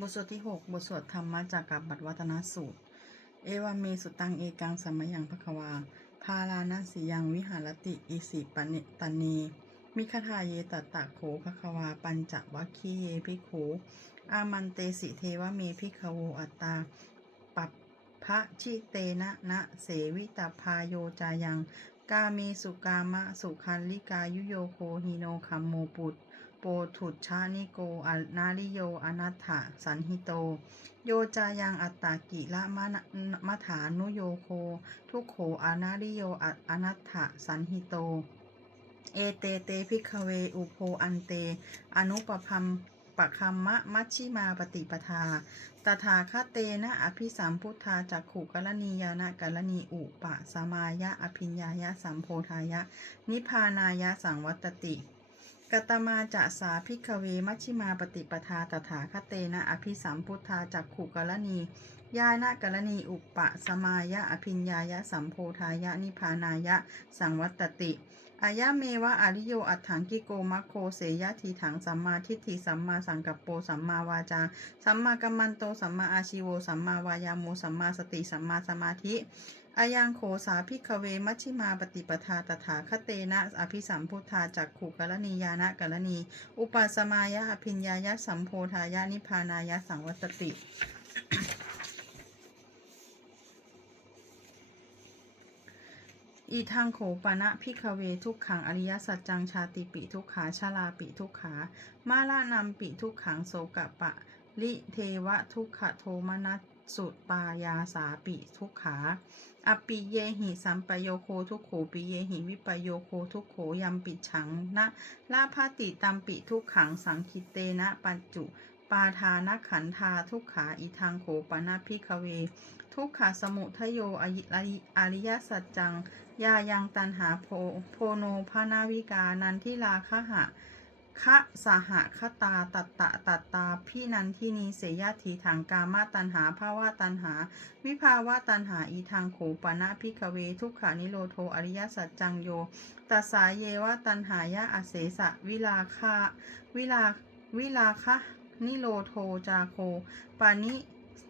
บทสวดที่ 6 บทสวดธรรมะจากกับบัตวัฒนสูตร เอวาเมสุตังเอกังสัมมยังภควา พาลานาสียังวิหารติอิสิปนิตันเนมิคทาเยตตะโขภควา ปัญจวัคคีเยภิกขูอามันเตสิเทวเมภิกขโวอัตตา ปัปพระชิเตนะนะเสวิตาพาโยจายัง กาเมสุกามะสุคันลิกายุโยโคหิโนคัมโมปุต โปถุชานิโกอนาลิโยอนัตถะสันหิโต โยจายังอัตตากิละมะนะมะถานุโยโค ทุกโขอนาลิโยอะนัตถะสันหิโต เอเตเตพิกเวอุโพอันเต อนุปพัมปะคัมมะมัชชิมาปฏิปทา ตถาคตเตนะอภิสัมพุทธาจักขุกรณียานะกรณีอุปะสมายะอภิญญายะสัมโพธายะ นิพานายะสังวัตติ กตมาจะสาพิกเวมัชิมาปฏิปทาตถาคเตนะอภิสัมพุทธาจักขุกรณียานะกรณีอุปะสมายะอภิญญายะสัมโพธายะนิพานายะ สังวัตติอายะเมวะอริโยอัฏฐังกิโกมัคโคเสยะทีถังสัมมาทิฏฐิสัมมาสังกัปโปสัมมาวาจา สัมมากัมมันโตสัมมาอาชิโวสัมมาวายาโมสัมมาสติสัมมาสมาธิ อายังโขสาพิกเวมัชชิมาปฏิปทาตถาคเตนะอภิสัมพุทธาจักขุกรณียานะกรณี อุปสมายะอภิญญายะสัมโพธายะนิพพานายะสังวัตติอีทางโขปะนะพิกเวทุกขังอริยสัจจังชาติปิทุกขาชาลาปิทุกขา มาลานำปิทุกขังโสกะปะ ลิเทวะทุกขโทมนัส สุปายาสาปิทุกขา อปิเยหิสัมปโยโคทุกโขปิเยหิวิปโยโคทุกโขยัมปิฉังนะลาภาติตัมปิทุกขังสังคิเตนะปัจจุปาทานขันธาทุกขาอีทางโขปนะพิกเว ทุกขาสมุทโยอริอริยสัจจัง ยายังตันหาโพโพโนพานาวิกานันทิลาคหะ คะสหะคตาตัตตะตัตตาพี่นันทินีเสยทีถังกามาตันหาภาวะตันหา วิภาวะตันหาอีทางโขปนะพิกเว ทุกขานิโรโทอริยสัจจังโยตัสาเยวะตันหายะอเสสะวิลาคาวิลาวิลาคะนิโรโทจาโคปานิ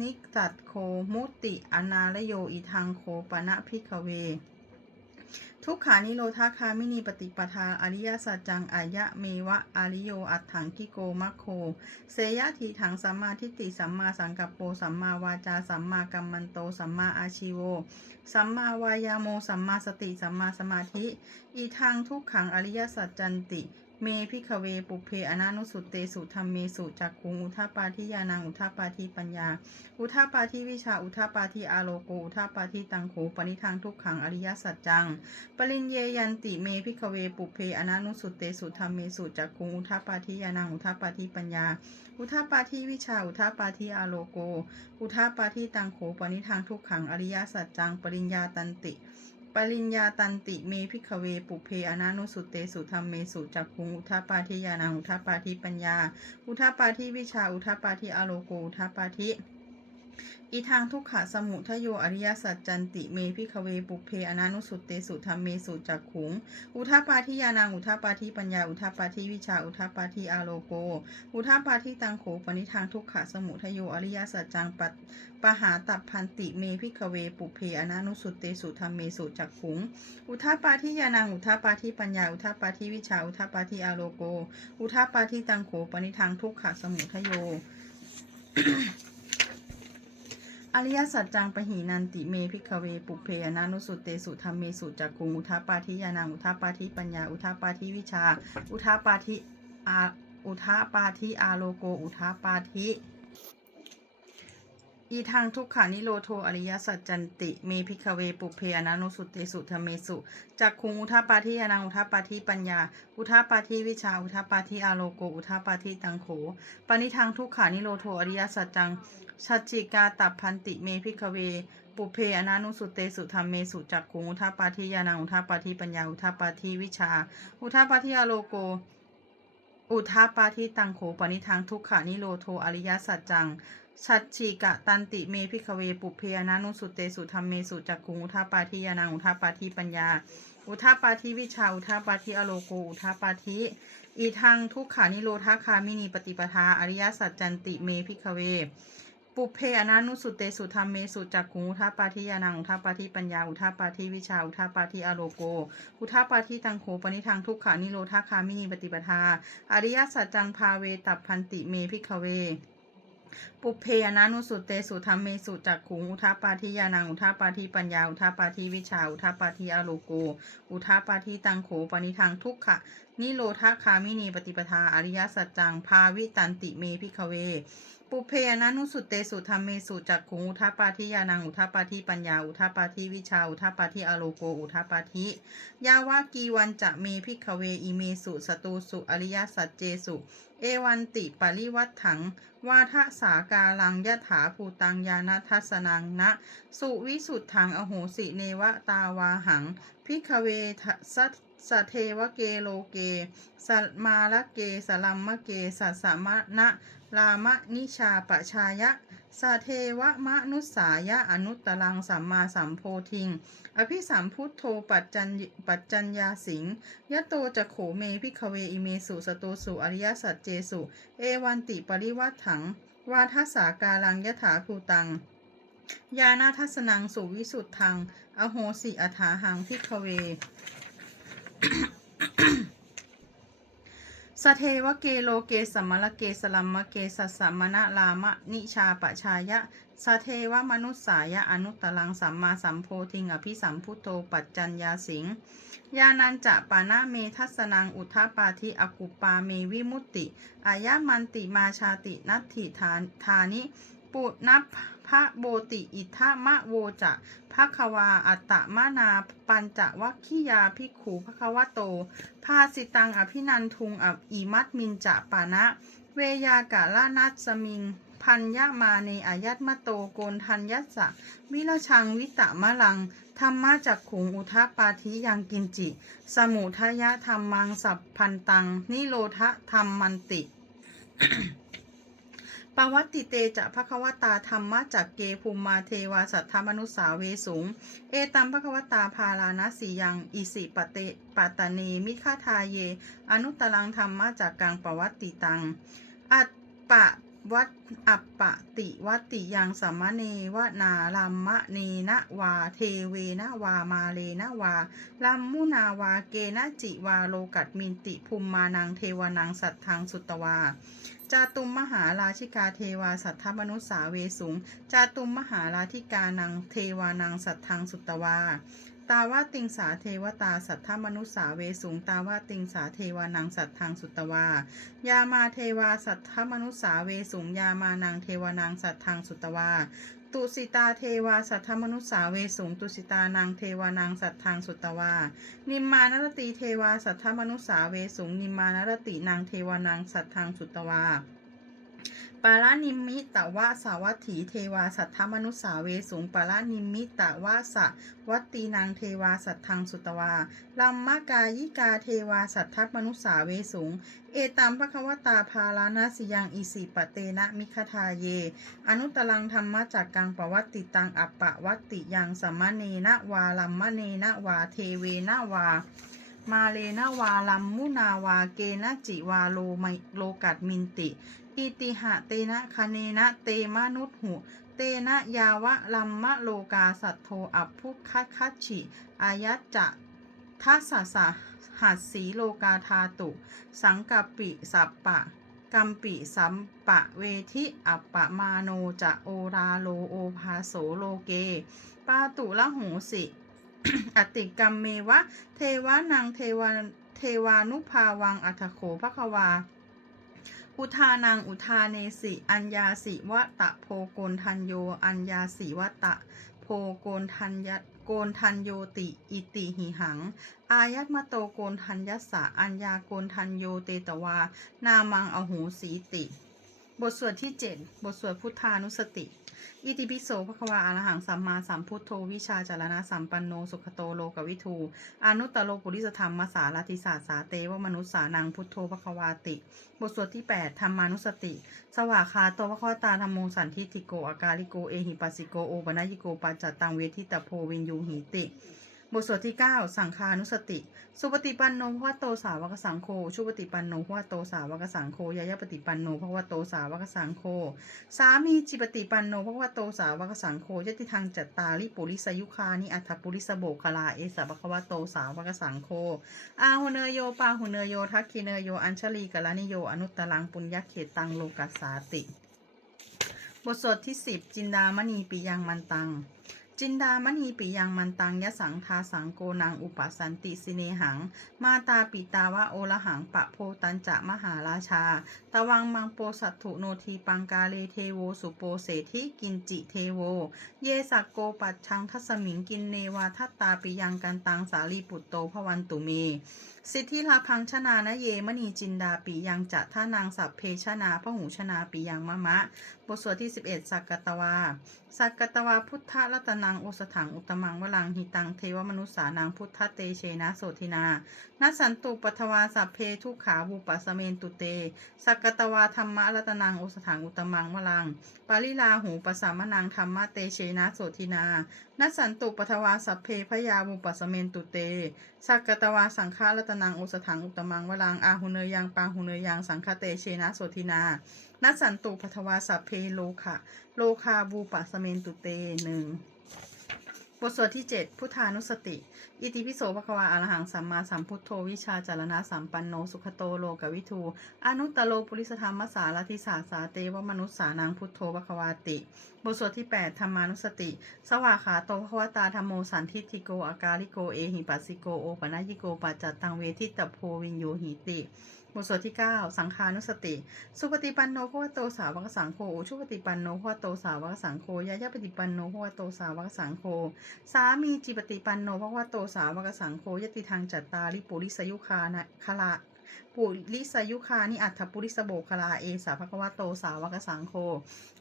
นิตัดโคมุติอนาลโยอีทางโขปนะพิกเว ทุกขานิโรธาคามินีปฏิปทาอริยสัจจังอายะเมวะอริโยอัตถังกิโกมัคโค เสยะทีถังสัมมาทิฏฐิสัมมาสังกัปโปสัมมาวาจาสัมมากัมมันโตสัมมาอาชิโว สัมมาวายาโมสัมมาสติสัมมาสมาธิ อีทางทุกขังอริยสัจจันติ เมพิขเวปุเพอนานุสุเตสุธรรมเมสุจักคุงอุทาปาทิยานังอุทาปาทิปัญญา อุทาปาทิวิชาอุทาปาทิอาโลโกอุทาปาทิตังโขปนิทางทุกขังอริยสัจจัง ปริญเยยันติเมพิกเวปุเพอนานุสุเตสุธรรมเมสุจักคุงอุทาปาทิยานังอุทาปาทิปัญญา อุทาปาทิวิชาอุทาปาทิอาโลโก อุทาปาทิตังโขปนิทางทุกขังอริยสัจจัง ปริญญาตันติ ปริญญาตันติเมพิกเวปุเพอนานุสุเตสุธรรมเมสุจักคุงอุทาปาทิยานังอุทาปาทิปัญญา อุทาปาทิวิชาอุทาปาทิอาโลโกอุทาปาทิ อีทางทุกขะสมุทโยอริยสัจจันติเมพิคเวปุเพอนานุสุตเตสุธรรมเมสุจักขุง อุทาปาทิยานังอุทาปาทิปัญญาอุทาปาทิวิชาอุทาปาทิอาโลโก อุทาปาทิตังโขปนิทางทุกขะสมุทโยอริยสัจจังปัตปหาตับพันติเมพิคเวปุเพอนานุสุตเตสุธรรมเมสุจักขุง อุทาปาทิยานังอุทาปาทิปัญญาอุทาปาทิวิชาอุทาปาทิอาโลโก อุทาปาทิตังโขปนิทางทุกขะสมุทโย อริยสัจจังปหีนันติเมพิกเว ปุเพอนานุสุเตสุธรรมเมสุจักกุงอุทาปาทิยานังอุทาปาทิปัญญา อุทาปาทิวิชา อุทาปาทิอาอุทาปาทิอาโลโก อุทาปาทิ อีทางทุกขานิโรโทอริยสัจจันติเมพิกเวปุเพอนานุสุเตสุธรรมเมสุจักคุงอุทาปาทิยานังอุทาปาทิปัญญา อุทาปาทิวิชาอุทาปาทิอาโลโกอุทาปาทิตังโขปณิทางทุกขานิโรโทอริยสัจจังชัจจิกาตับพันติเมพิกเวปุเพอนานุสุเตสุธรรมเมสุจักขุงอุทาปาทิยานังอุทาปาทิปัญญาอุทาปาทิวิชา อุทาปาทิอาโลโก อุทาปาทิตังโขปณิทางทุกขานิโรโทอริยสัจจัง ชัจฉิกะตันติเมพิกเวปุเพนานุสุเตสุธรรมเมสุจักขุงอุทาปาทิยานังอุทาปาทิปัญญา อุทาปาทิวิชาอุทาปาทิอโลโกอุทาปาทิอีทางทุกขานิโรธาคามินีปฏิปทาอริยสัจจันติเมพิกเว ปุเพอนานุสุเตสุธรรมเมสุจักขุงอุทาปาทิยานังอุทาปาทิปัญญาอุทาปาทิวิชาอุทาปาทิอโลโก อุทาปาทิตังโขปนิทังทุกขานิโรธาคามินีปฏิปทาอริยสัจจังพาเวตับพันติเมพิกเว ปุเพอนานุสุเตสุธรรมเมสุจักขุงอุทาปาทิยานังอุทาปาทิปัญญาอุทาปาทิวิชาอุทาปาทิอโลโกอุทาปาทิตังโขปนิทังทุกขะนิโรธาคามินีปฏิปทาอริยสัจจังพาวิตันติเมพิกเว ปุเพอนานุสุเตสุธรรมเมสุจักขุงอุทาปาทิยานังอุทาปาทิปัญญาอุทาปาทิวิชาอุทาปาทิอโลโกอุทาปาทิยาวากีวันจะเมพิกเวอิเมสุสตูสุอริยสัจเจสุ เอวันติปริวัตถัง วาทะสากาลังยถาภูตังยานัทัสนังนะ สุวิสุทธังอโหสิเนวตาวาหัง พิกเวทะสัทสเทวเกโลเก สัมมาละเกสลัมมะเกสัสสะมะนะ รามะนิชาปชายะสะเทวะมะนุสายะอนุตตรังสัมมาสัมโพธิง อภิสัมพุทโธปัจจัญปัจจัญญาสิงยะโตจะโขเมพิกเวอิเมสุสโตสุอริยสัจเจสุ เอวันติปริวัตถัง วาทสากาลังยถาภูตัง ยานาทัสนังสุวิสุทธัง อโหสิอัฐาหังพิกเว สเทวเกโลเกสัมมละเกสลัมมะเกสัสสะมณลามะนิชาปชายะสเทวมนุสสายะอนุตตรังสัมมาสัมโพธิงอภิสัมพุทโธปัจจัญญาสิงยานันจะปานะเมทัสนังอุทาปาทิอกุปาเมวิมุตติอายะมันติมาชาตินัตถิฐานธานิ ปุนัพ พระโบติอิทามะโวจะภควาอัตตมะนาปัญจวัคคิยาภิกขูภควโตภาสิตังอภินันทุงออิมัตมินจะปานะเวยากาลานัสสมิง พันยะมาเนอายัตมะโตโกนทันยัสะวิรชังวิตะมะลัง ธรรมะจักขุงอุทาปาทิยังกินจิ สมุทยะธรรมังสัพพันตัง นิโรธธรรมมันติ ปวัตติเตจะภควตาธรรมะจักเกภูมิมาเทวาสัทธมนุสาเวสุง เอตัมภควตาพาลานะสียังอิสิปเตปตเนมิฆาทาเย อนุตตรังธรรมะจักกังปวัตติตัง อัตปะ วัตอัปปะติวัตติยังสัมมะเนวนาลัมมะเนนะวา เทเวนะวามาเลนะวาลัมมุนาวาเกนะจิวาโลกัตมินติภูมิมานังเทวานังสัตทังสุตตวาจาตุมมหาราชิกาเทวาสัทธมนุสาเวสุง จาตุมมหาราธิกานังเทวานังสัตทังสุตตวา ตาวาติงสาเทวตาสัทธมนุสาเวสุงตาวาติงสาเทวานังสัตทธังสุตตวา ยามาเทวาสัทธมนุสาเวสุงยามานังเทวานังสัตทธังสุตตวาตุสิตาเทวาสัทธมนุสาเวสุงตุสิตานังเทวานังสัทธังสุตตวา นิมมานรติเทวาสัทธมนุสาเวสุงนิมมานรตินางเทวานังสัทธังสุตตวา ปารานิมิตวะสาวัตถีเทวาสัทธมนุสาเวสุงปารานิมิตวะสวัตตีนางเทวาสัทธังสุตวาลัมมะกายิกาเทวาสัทธมนุสาเวสุงเอตัมภควตาพาลานาสยังอิสิปเตนะมิคทาเย อนุตตรังธรรมะจากกังปวัตติตังอัปปะวัตติยังสัมมะเนนะวาลัมมะเนนะวาเทเวนะวา มาเลนะวาลัมมุนาวาเกนะจิวาโลไมโลกัดมินติ อิติหะเตนะคเนนะเตมนุษหุ เตนะยาวะลัมมะโลกาสัตโทอัพพุคัคคัชิอายัจจะทัสสะสะหัสสีโลกาธาตุ สังกปปิสัปปะกัมปิสัมปะเวทิอัปปะมาโนจะโอราโลโอภาโสโลเก ปาตุละหูสิ อติกรรมเมวะ เทวานังเทวาเทวานุภาวังอัตถโขภควา อุทานังอุทาเนสิ อัญญาสิวะตะโพโกนทันโย อัญญาสิวะตะโพโกนทัญญะโกนทันโยติอิติหิหัง อายัตมะโตโกนทัญญสสะอัญญาโกนทันโยเตตวา นามังอโหสีติ บทสวดที่ 7 บทสวดพุทธานุสติ อิติปิโสภควาอรหังสัมมาสัมพุทโธวิชาจารณะสัมปันโนสุขโตโลกวิทูอนุตตโลกุริสธรรมมสาลติศาสาเตวมนุษสานังพุทโธภควาติ บทสวดที่ 8 ธรรมานุสติ สวากขาโตภควตาธรรมโมสันทิติโกอากาลิโกเอหิปัสสิโกโอปนยิโกปัจจตังเวทิตาโพวินยูหิติ บทสวดที่ 9 สังคานุสติ สุปฏิปันโนภวะโตสาวกสังโฆชุปฏิปันโนภวะโตสาวกสังโฆยายปฏิปันโนภวะโตสาวกสังโฆ สามีจิปฏิปันโนภวะโตสาวกสังโฆยติทางจัตตาริปุริสยุคานิอัฏฐปุริสโบคลาเอสะภะควะโตสาวกสังโฆ อาหุเนโยปาหุเนโยทักขิเนโยอัญชลีกะลานิโยอนุตตรังปุญญเขตังโลกัสสาติ บทสวดที่ 10 จินดามณีปิยังมันตัง จินดามณีปิยังมันตังยะสังทาสังโกนังอุปสันติสิเนหัง มาตาปิตาวะโอละหังปะโพตันจะมหาราชาตะวังมังโปสัตถุโนทีปังกาเลเทโวสุโปเสธิกินจิเทโว เยสักโกปัดชังทัสมิงกินเนวาทัตตาปิยังกันตังสาลีปุตโตพวันตุเม สิทธิลาพังชนานะเยมณีจินดาปิยังจะท่านางสัพเพชนาพหูชนาปิยังมะมะบทสวดที่ 11 สักกตวา สักกตวาพุทธรัตนังโอสถังอุตมังวลังหิตังเทวมนุษสานังพุทธเตเชนะโสทินานัสสันตุปัทวาสัพเพทุกขาบุปัสสเมนตุเต สักกตวาธรรมรัตนังโอสถังอุตมังวลัง ปาลิลาหูปสามนังธรรมเตเชนะโสทินานัสสันตุปัทวาสัพเพพยาบุปัสสเมนตุเต สักกตวาสังฆารัตนังโอสถังอุตมังวลังอาหุเนยยังปางหุเนยยังสังฆเตเชนะโสทินา นัสสันตุปัทวาสัพเพโลคะโลคาบูปัสสเมนตุเตหนึ่งบทสวดที่ 7 พุทธานุสติ อิติปิโสภควาอรหังสัมมาสัมพุทโธวิชาจารณะสัมปันโนสุขโตโลกวิทูอนุตตโลปุริสธรรมสารทิสาสาเตวมนุษสานังพุทโธภควาติ บทสวดที่ 8 ธรรมานุสติ สวาขาโตภควตาธรรมโมสันทิติโกอากาลิโกเอหิปัสสิโกโอปะนะยิโกปัจจัตตังเวทิตโพวินโยหิติ บทสวดที่ 9 สังคานุสติ สุปฏิปันโนภควโตสาวกสังโฆอุชุปฏิปันโนภควโตสาวกสังโฆยายาปฏิปันโนภควโตสาวกสังโฆสามีจิปฏิปันโนภควโตสาวกสังโฆยติทางจัตตาริปุริสยุคานะคละปุริสยุคานิอัฏฐปุริสโบคลาเอสาภควะโตสาวกสังโฆ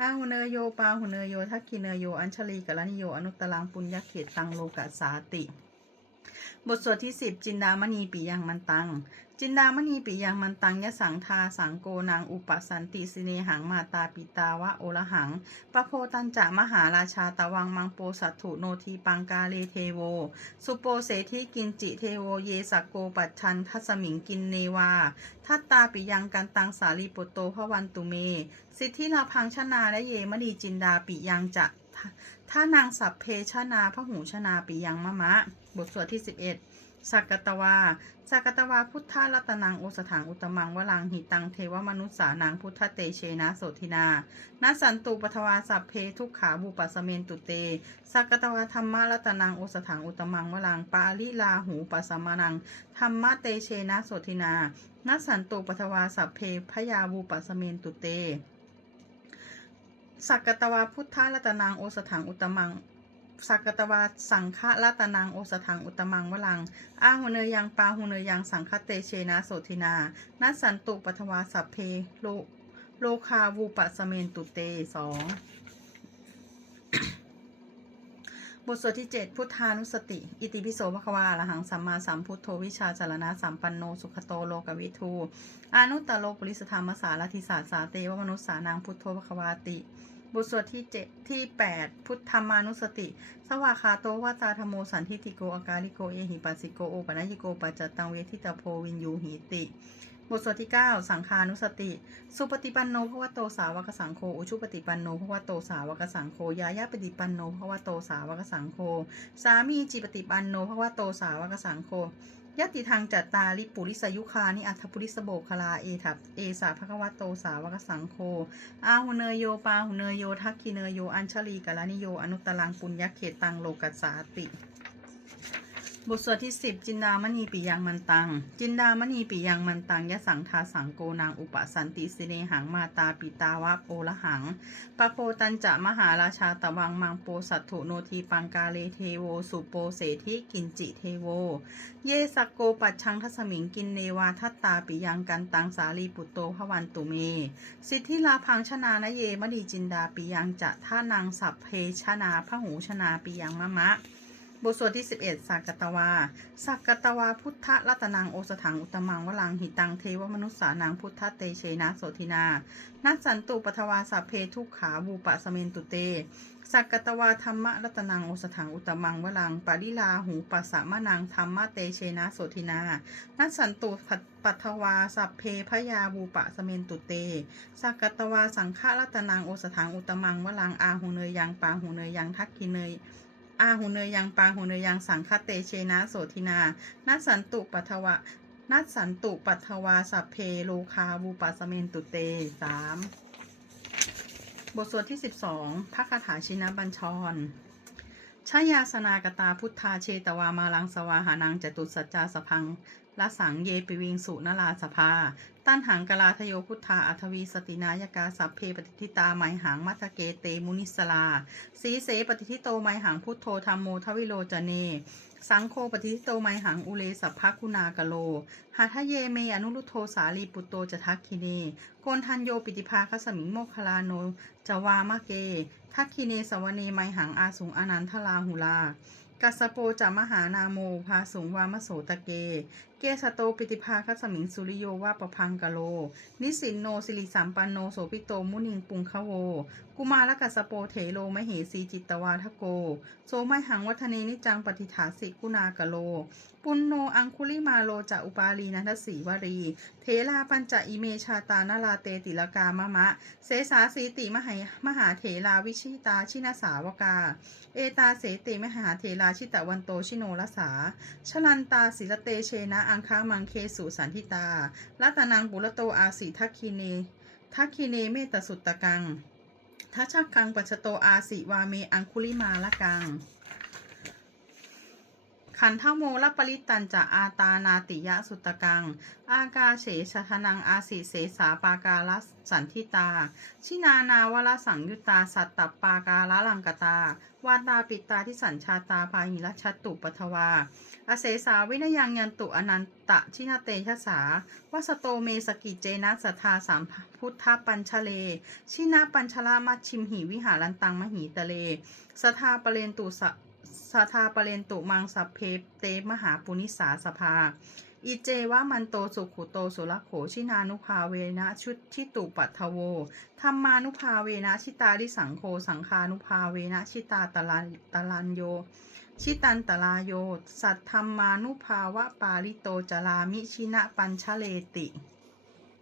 อาหุเนโยปาหุเนโยทักขิเนโย อัญชลีกะลนิโย อนุตตรังปุญญเขตตังโลกัสสาติ บทสวดที่ 10 จินดามณีปิยังมันตัง จินดามณีปิยังมันตังยะสังทาสังโกนางอุปสันติสิเนหังมาตาปิตาวะโอละหังปะโพตันจะมหาราชาตะวังมังโปสัตถุโนทีปังกาเลเทโว สุโปเสธิกินจิเทโวเยสักโกปัจชันทัสมิงกินเนวาทัตตาปิยังกันตังสาลีปุตโตพระวันตุเม สิทธิลาพังชนาและเยมณีจินดาปิยังจะ ท่านางสัพเพชนาพระหูชนาปิยังมะมะ บทสวดที่ 11 สักกตวา สักกตวาพุทธรัตนังโอสถังอุตมังวลังหิตังเทวมนุษสานังพุทธเตเชนะโสทินานัสสันตุปทวาสัพเพทุกขาบุปัสสเมนตุเต สักกตวาธรรมรัตนังโอสถังอุตมังวลังปาลิลาหูปัสมานังธรรมเตเชนะโสทินานัสสันตุปทวาสัพเพพยาบุปัสเมนตุเต สักกตวาพุทธรัตนังโอสถังอุตมังสักกตวาสังฆรัตนังโอสถังอุตมังวลัง อาหุเนยยังปาหุเนยยังสังฆเตเชนะโสทินานัสันตุปัทวาสัพเพโลโลคาวูปะสเมนตุเตสอง บทสวดที่ 7 พุทธานุสติ อิติปิโสภควาละหังสัมมาสัมพุทโธวิชาจารณะสัมปันโนสุขโตโลกวิทู อนุตตโลปุริสธรรมสารทิสาสาเตวมนุษสานังพุทโธภควาติ บทสวดที่ 7 ที่ 8 พุทธมานุสติ สวากขาโตวาตาธโมสันทิติโกอากาลิโกเอหิปัสสิโกโอปนะยิโกปัจจตังเวทิตาโพวินยูหิติบทสวดที่ 9 สังคานุสติ สุปฏิปันโนภวโตสาวกสังโฆอุชุปฏิปันโนภวโตสาวกสังโฆยายาปฏิปันโนภวโตสาวกสังโฆสามีจิปฏิปันโนภวโตสาวกสังโฆ ยติทางจัตตาริปุริสยุคานิอัฏฐปุริสโบคลาเอทับเอสาภควตโตสาวกสังโค อาหุเนยโยปาหุเนยโยทักคิเนยโยอัญชลีกาลานิโยอนุตตรังปุญญเขตังโลกัสสาติ บทสวดที่ 10 จินดามณีปิยังมันตัง จินดามณีปิยังมันตังยะสังทาสังโกนางอุปสันติสิเนหังมาตาปิตาวะโอละหังปะโพตันจะมหาราชาตะวังมังโปสัตถุโนทีปังกาเลเทโวสุโปเสธิกินจิเทโว เยสักโกปัจชังทัสมิงกินเนวาทัตตาปิยังกันตังสาลีปุตโตพวันตุเม สิทธิลาพังชนานะเยมดีจินดาปิยังจะท่านางสัพเพชนาพระหูชนาปิยังมะมะ บทสวดที่ 11สักกตวาสักกตวาพุทธรัตนังโอสถังอุตมังวลังหิตังเทวมนุษสานังพุทธเตเชนะโสทินานัสสันตุปทวาสัพเพทุกขาบูปะสเมนตุเตสักกตวาธรรมรัตนังโอสถังอุตมังวลังปาริลาหูปัสสะมะนังธรรมเตเชนะโสทินานัสสันตุปัทวาสัพเพพยาบูปะสเมนตุเตสักกตวาสังฆรัตนังโอสถังอุตมังวลังอาหูเนยยังปาหูเนยยังทักขิเนย อาหูเนยยังปางหูเนยยังสังคเตเชนะโสทินานัสสันตุปัทวะนัสสันตุปัทวาสัพเพโลคาบูปัสเมนตุเตสามบทสวดที่ 12พระคาถาชินบัญชรชายาสนากตาพุทธาเชตวามาลังสวาหานังจตุสัจจาสพัง ละสังเยปิวิงสุนลาสภา ตั้นหังกลาทโยพุทธาอัทวีสตินายกาสัพเพปฏิทิตาไมหังมัทเกเตมุนิสลา สีเสปฏิทิโตไมหังพุทโธธรรมโมทวิโลจเน สังโฆปฏิทิโตไมหังอุเลสัพพคุณากโล หาทะเยเมอนุรุโธสาลีปุตโตจะทักคิเนโกนทันโยปิติภาคสมิงโมคลาโนจวามะเก ทักคิเนสวเนไมหังอาสุงอนันทลาหุลากัสโปจะมหานาโมภาสุงวามโสตะเกเกสโตปิติภาคัสมิงสุริโยวาปพังกะโล นิสินโนสิริสัมปันโนโสปิโตมุนิงปุงคะโว กุมารกัสโปเถโลมเหสีจิตตวาทโก โสไมหังวัฒเนนิจังปฏิฐาสิกุณากะโล ปุณโนอังคุลิมาโลจะอุปาลีนันทสีวรี เทลาปัญจอิเมชาตานาลาเตติลกามะมะ เสสาสีติมหามหาเถลาวิชิตาชินาสาวกา เอตาเสติมหาเถลาชิตะวันโตชิโนรสาชลันตาศิลเตเชนะอังคามังเคสุสันทิตาลัตนังบุรโตอาสีทักคีเนทักคีเนเมตสุตตะกังทัชกังปัจจโตอาสิวาเมอังคุลิมาละกัง ขันทโมลปริตันจะอาตานาติยะสุตตะกัง อากาเฉชทนังอาสิเสสาปากาลสันทิตา ชินานาวลสังยุตตาสัตตปากาลลังกตา วาตาปิตาที่สัญชาตาพาหิรชัตตุปทวา อเสสาวินยังยันตุอนันตะชินาเตชะสาวัสโตเมสกิเจนะสัทธาสามพุทธปัญชเล ชินาปัญชลามัชชิมหิวิหารันตังมหิตะเลสทาปเรนตุสสทาปเรนตุมังสัพเพเตมหาปุนิสาสภาอิเจวะมันโตสุขุโตสุรโขชินานุภาเวนะชุดทิตุปัทโวธรรมานุภาเวนะชิตาริสังโฆสังคานุภาเวนะชิตาตะลันตะลันโย ชิตันตลายโยสัตธรรมานุภาวะปาริโตจารามิชินะปัญชเลติ